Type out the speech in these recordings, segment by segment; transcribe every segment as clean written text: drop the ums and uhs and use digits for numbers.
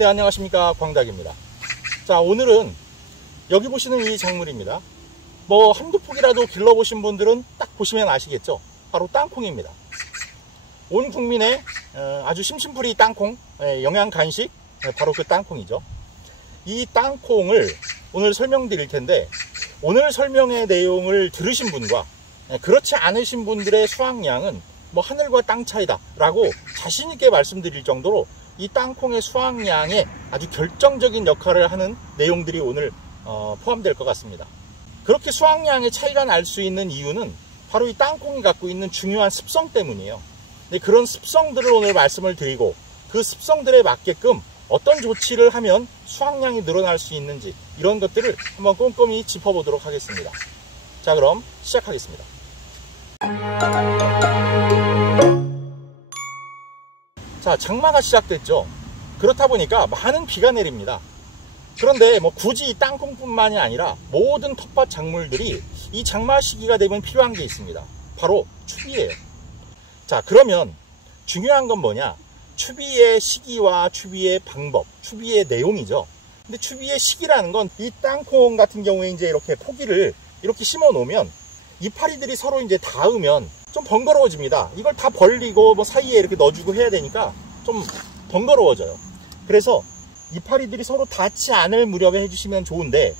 네, 안녕하십니까, 광닭입니다. 자, 오늘은 여기 보시는 이 작물입니다. 뭐 한두 폭이라도 길러보신 분들은 딱 보시면 아시겠죠. 바로 땅콩입니다. 온 국민의 아주 심심풀이 땅콩, 영양 간식, 바로 그 땅콩이죠. 이 땅콩을 오늘 설명드릴 텐데, 오늘 설명의 내용을 들으신 분과 그렇지 않으신 분들의 수확량은 뭐 하늘과 땅 차이다 라고 자신 있게 말씀드릴 정도로 이 땅콩의 수확량에 아주 결정적인 역할을 하는 내용들이 오늘 포함될 것 같습니다. 그렇게 수확량의 차이가 날 수 있는 이유는 바로 이 땅콩이 갖고 있는 중요한 습성 때문이에요. 그런 습성들을 오늘 말씀을 드리고, 그 습성들에 맞게끔 어떤 조치를 하면 수확량이 늘어날 수 있는지, 이런 것들을 한번 꼼꼼히 짚어보도록 하겠습니다. 자, 그럼 시작하겠습니다. 자, 장마가 시작됐죠. 그렇다 보니까 많은 비가 내립니다. 그런데 뭐 굳이 이 땅콩뿐만이 아니라 모든 텃밭 작물들이 이 장마 시기가 되면 필요한 게 있습니다. 바로 추비예요. 자, 그러면 중요한 건 뭐냐? 추비의 시기와 추비의 방법, 추비의 내용이죠. 근데 추비의 시기라는 건 이 땅콩 같은 경우에 이제 이렇게 포기를 이렇게 심어 놓으면 이파리들이 서로 이제 닿으면 좀 번거로워집니다. 이걸 다 벌리고 뭐 사이에 이렇게 넣어주고 해야 되니까 좀 번거로워져요. 그래서 이파리들이 서로 닿지 않을 무렵에 해주시면 좋은데,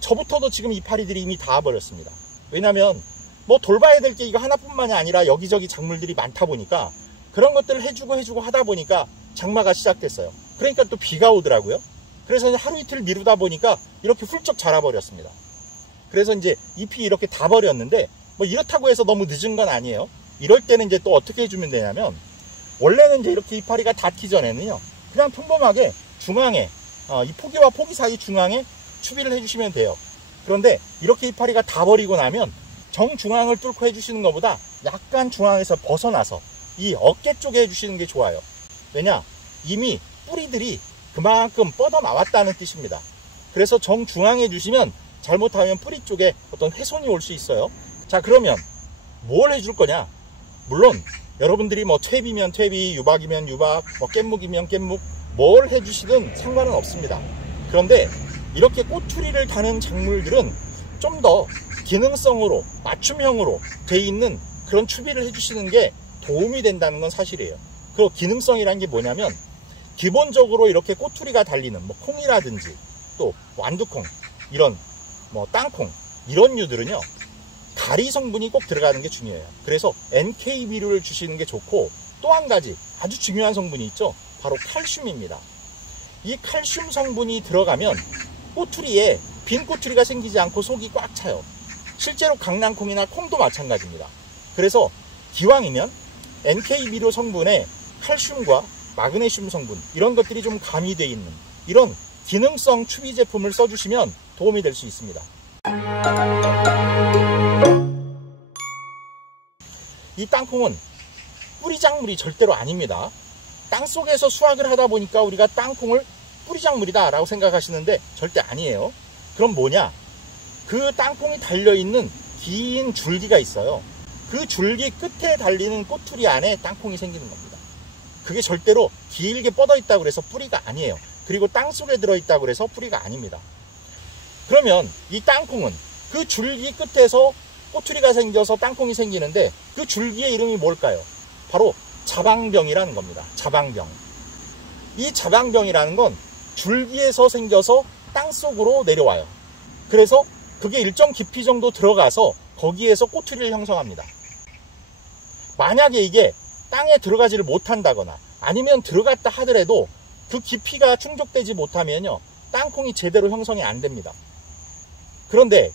저부터도 지금 이파리들이 이미 닿아버렸습니다. 왜냐면 뭐 돌봐야 될 게 이거 하나뿐만이 아니라 여기저기 작물들이 많다 보니까 그런 것들을 해주고 하다 보니까 장마가 시작됐어요. 그러니까 또 비가 오더라고요. 그래서 이제 하루 이틀 미루다 보니까 이렇게 훌쩍 자라버렸습니다. 그래서 이제 잎이 이렇게 다 버렸는데, 뭐 이렇다고 해서 너무 늦은 건 아니에요. 이럴 때는 이제 또 어떻게 해주면 되냐면, 원래는 이제 이렇게 이파리가 닿기 전에는요, 그냥 평범하게 중앙에, 이 포기와 포기 사이 중앙에 추비를 해주시면 돼요. 그런데 이렇게 이파리가 다 버리고 나면 정중앙을 뚫고 해주시는 것보다 약간 중앙에서 벗어나서 이 어깨 쪽에 해주시는 게 좋아요. 왜냐? 이미 뿌리들이 그만큼 뻗어 나왔다는 뜻입니다. 그래서 정중앙에 주시면 잘못하면 뿌리 쪽에 어떤 훼손이 올 수 있어요. 자, 그러면 뭘 해줄 거냐? 물론 여러분들이 뭐 퇴비면 퇴비, 유박이면 유박, 뭐 깻묵이면 깻묵, 뭘 해주시든 상관은 없습니다. 그런데 이렇게 꼬투리를 다는 작물들은 좀 더 기능성으로, 맞춤형으로 돼 있는 그런 추비를 해주시는 게 도움이 된다는 건 사실이에요. 그리고 기능성이란 게 뭐냐면, 기본적으로 이렇게 꼬투리가 달리는 뭐 콩이라든지 또 완두콩, 이런 뭐 땅콩, 이런 류들은요, 가리 성분이 꼭 들어가는 게 중요해요. 그래서 NK 비료를 주시는 게 좋고, 또 한 가지 아주 중요한 성분이 있죠. 바로 칼슘입니다. 이 칼슘 성분이 들어가면 꼬투리에 빈 꼬투리가 생기지 않고 속이 꽉 차요. 실제로 강낭콩이나 콩도 마찬가지입니다. 그래서 기왕이면 NK 비료 성분에 칼슘과 마그네슘 성분, 이런 것들이 좀 가미되어 있는 이런 기능성 추비 제품을 써주시면 도움이 될 수 있습니다. 이 땅콩은 뿌리작물이 절대로 아닙니다. 땅속에서 수확을 하다 보니까 우리가 땅콩을 뿌리작물이다 라고 생각하시는데 절대 아니에요. 그럼 뭐냐? 그 땅콩이 달려있는 긴 줄기가 있어요. 그 줄기 끝에 달리는 꼬투리 안에 땅콩이 생기는 겁니다. 그게 절대로 길게 뻗어 있다고 그래서 뿌리가 아니에요. 그리고 땅속에 들어있다고 그래서 뿌리가 아닙니다. 그러면 이 땅콩은 그 줄기 끝에서 꼬투리가 생겨서 땅콩이 생기는데, 그 줄기의 이름이 뭘까요? 바로 자방병이라는 겁니다. 자방병. 이 자방병이라는 건 줄기에서 생겨서 땅속으로 내려와요. 그래서 그게 일정 깊이 정도 들어가서 거기에서 꼬투리를 형성합니다. 만약에 이게 땅에 들어가지를 못한다거나 아니면 들어갔다 하더라도 그 깊이가 충족되지 못하면요, 땅콩이 제대로 형성이 안 됩니다. 그런데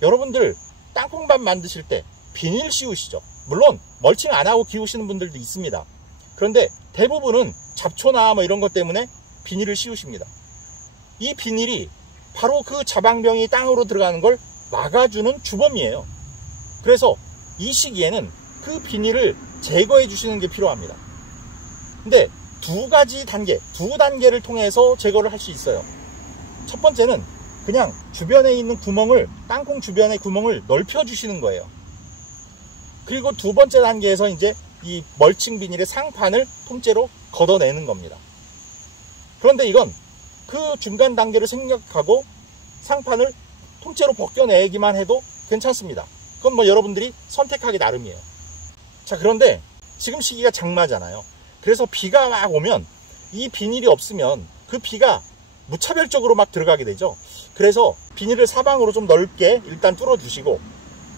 여러분들 땅콩밥 만드실 때 비닐 씌우시죠? 물론 멀칭 안 하고 키우시는 분들도 있습니다. 그런데 대부분은 잡초나 뭐 이런 것 때문에 비닐을 씌우십니다. 이 비닐이 바로 그 자방병이 땅으로 들어가는 걸 막아주는 주범이에요. 그래서 이 시기에는 그 비닐을 제거해 주시는 게 필요합니다. 근데 두 단계를 통해서 제거를 할 수 있어요. 첫 번째는 그냥 주변에 있는 구멍을, 땅콩 주변의 구멍을 넓혀 주시는 거예요. 그리고 두 번째 단계에서 이제 이 멀칭 비닐의 상판을 통째로 걷어내는 겁니다. 그런데 이건 그 중간 단계를 생략하고 상판을 통째로 벗겨내기만 해도 괜찮습니다. 그건 뭐 여러분들이 선택하기 나름이에요. 자, 그런데 지금 시기가 장마잖아요. 그래서 비가 막 오면 이 비닐이 없으면 그 비가 무차별적으로 막 들어가게 되죠. 그래서 비닐을 사방으로 좀 넓게 일단 뚫어 주시고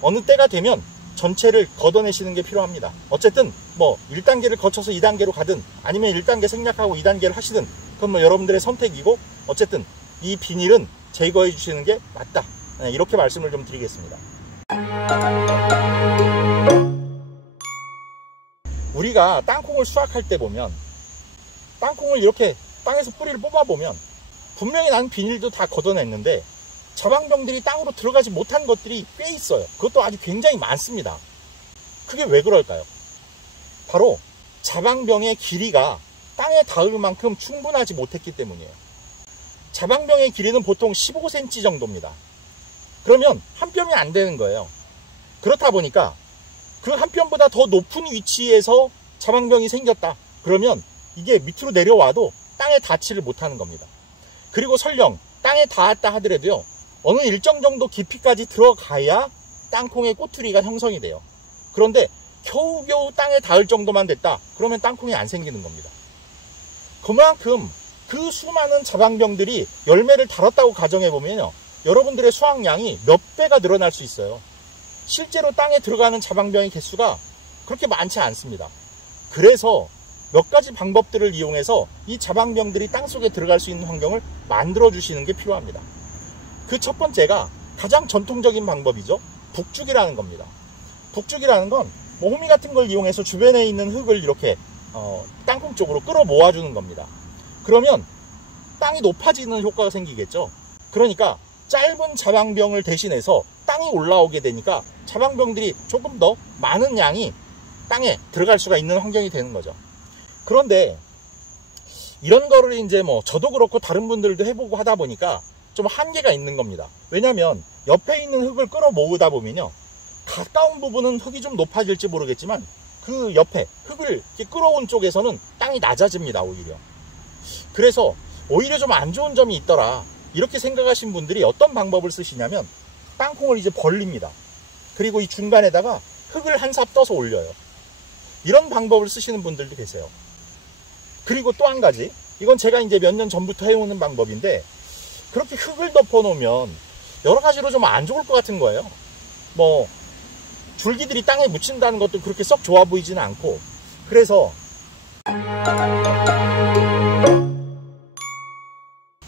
어느 때가 되면 전체를 걷어내시는 게 필요합니다. 어쨌든 뭐 1단계를 거쳐서 2단계로 가든 아니면 1단계 생략하고 2단계를 하시든 그건 뭐 여러분들의 선택이고 어쨌든 이 비닐은 제거해 주시는 게 맞다. 이렇게 말씀을 좀 드리겠습니다. 우리가 땅콩을 수확할 때 보면 땅콩을 이렇게 땅에서 뿌리를 뽑아보면 분명히 난 비닐도 다 걷어냈는데 자방병들이 땅으로 들어가지 못한 것들이 꽤 있어요. 그것도 아주 굉장히 많습니다. 그게 왜 그럴까요? 바로 자방병의 길이가 땅에 닿을 만큼 충분하지 못했기 때문이에요. 자방병의 길이는 보통 15cm 정도입니다. 그러면 한 뼘이 안 되는 거예요. 그렇다 보니까 그 한 뼘보다 더 높은 위치에서 자방병이 생겼다. 그러면 이게 밑으로 내려와도 땅에 닿지를 못하는 겁니다. 그리고 설령 땅에 닿았다 하더라도요. 어느 일정 정도 깊이까지 들어가야 땅콩의 꼬투리가 형성이 돼요. 그런데 겨우겨우 땅에 닿을 정도만 됐다. 그러면 땅콩이 안 생기는 겁니다. 그만큼 그 수많은 자방병들이 열매를 달았다고 가정해보면요. 여러분들의 수확량이 몇 배가 늘어날 수 있어요. 실제로 땅에 들어가는 자방병의 개수가 그렇게 많지 않습니다. 그래서 몇 가지 방법들을 이용해서 이 자방병들이 땅속에 들어갈 수 있는 환경을 만들어 주시는 게 필요합니다. 그 첫 번째가 가장 전통적인 방법이죠. 북죽이라는 겁니다. 북죽이라는 건 뭐 호미 같은 걸 이용해서 주변에 있는 흙을 이렇게 땅콩 쪽으로 끌어 모아주는 겁니다. 그러면 땅이 높아지는 효과가 생기겠죠. 그러니까 짧은 자방병을 대신해서 땅이 올라오게 되니까 자방병들이 조금 더 많은 양이 땅에 들어갈 수가 있는 환경이 되는 거죠. 그런데 이런 거를 이제 뭐 저도 그렇고 다른 분들도 해보고 하다 보니까 좀 한계가 있는 겁니다. 왜냐면 옆에 있는 흙을 끌어 모으다 보면요. 가까운 부분은 흙이 좀 높아질지 모르겠지만 그 옆에 흙을 끌어온 쪽에서는 땅이 낮아집니다. 오히려. 그래서 오히려 좀 안 좋은 점이 있더라. 이렇게 생각하신 분들이 어떤 방법을 쓰시냐면 땅콩을 이제 벌립니다. 그리고 이 중간에다가 흙을 한 삽 떠서 올려요. 이런 방법을 쓰시는 분들도 계세요. 그리고 또 한 가지, 이건 제가 이제 몇 년 전부터 해오는 방법인데 그렇게 흙을 덮어 놓으면 여러 가지로 좀 안 좋을 것 같은 거예요. 뭐 줄기들이 땅에 묻힌다는 것도 그렇게 썩 좋아 보이지는 않고, 그래서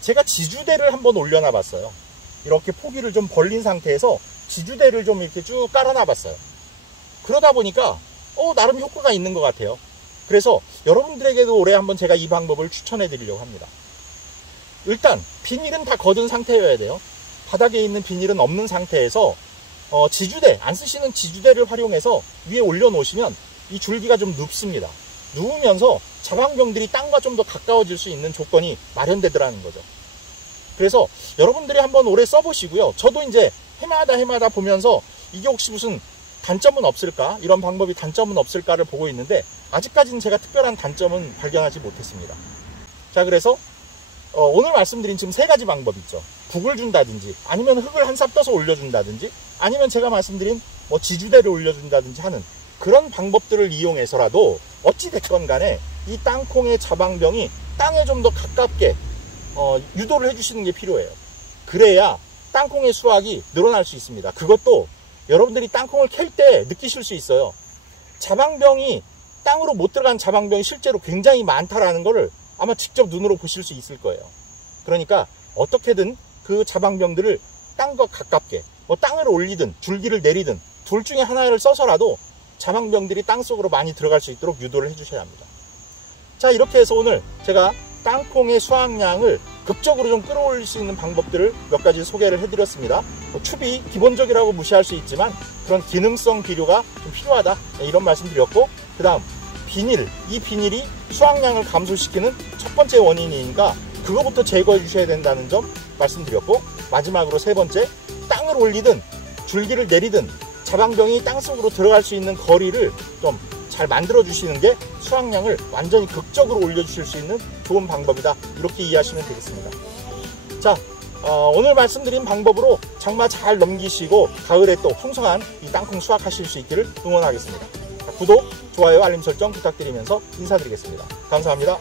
제가 지주대를 한번 올려놔 봤어요. 이렇게 포기를 좀 벌린 상태에서 지주대를 좀 이렇게 쭉 깔아놔 봤어요. 그러다 보니까 나름 효과가 있는 것 같아요. 그래서 여러분들에게도 올해 한번 제가 이 방법을 추천해 드리려고 합니다. 일단 비닐은 다 걷은 상태여야 돼요. 바닥에 있는 비닐은 없는 상태에서 지주대, 안 쓰시는 지주대를 활용해서 위에 올려 놓으시면 이 줄기가 좀 눕습니다. 누우면서 자방병들이 땅과 좀 더 가까워질 수 있는 조건이 마련되더라는 거죠. 그래서 여러분들이 한번 올해 써보시고요. 저도 이제 해마다 보면서 이게 혹시 무슨 단점은 없을까? 이런 방법이 단점은 없을까를 보고 있는데 아직까지는 제가 특별한 단점은 발견하지 못했습니다. 자, 그래서 오늘 말씀드린 지금 세 가지 방법 있죠. 북을 준다든지 아니면 흙을 한 삽 떠서 올려준다든지 아니면 제가 말씀드린 뭐 지주대를 올려준다든지 하는 그런 방법들을 이용해서라도 어찌 됐건 간에 이 땅콩의 자방병이 땅에 좀 더 가깝게 유도를 해주시는 게 필요해요. 그래야 땅콩의 수확이 늘어날 수 있습니다. 그것도 여러분들이 땅콩을 캘 때 느끼실 수 있어요. 자방병이 땅으로 못 들어간 자방병이 실제로 굉장히 많다라는 것을 아마 직접 눈으로 보실 수 있을 거예요. 그러니까 어떻게든 그 자방병들을 땅과 가깝게 뭐 땅을 올리든 줄기를 내리든 둘 중에 하나를 써서라도 자방병들이 땅속으로 많이 들어갈 수 있도록 유도를 해주셔야 합니다. 자, 이렇게 해서 오늘 제가 땅콩의 수확량을 극적으로 좀 끌어올릴 수 있는 방법들을 몇 가지 소개를 해드렸습니다. 춥이 기본적이라고 무시할 수 있지만 그런 기능성 비료가 좀 필요하다, 이런 말씀 드렸고, 그 다음 이 비닐이 수확량을 감소시키는 첫 번째 원인이니까 그거부터 제거해 주셔야 된다는 점 말씀드렸고, 마지막으로 세 번째, 땅을 올리든 줄기를 내리든 자방병이 땅속으로 들어갈 수 있는 거리를 좀 잘 만들어 주시는 게 수확량을 완전히 극적으로 올려주실 수 있는 좋은 방법이다, 이렇게 이해하시면 되겠습니다. 자, 오늘 말씀드린 방법으로 장마 잘 넘기시고 가을에 또 풍성한 이 땅콩 수확하실 수 있기를 응원하겠습니다. 자, 구독, 좋아요, 알림 설정 부탁드리면서 인사드리겠습니다. 감사합니다.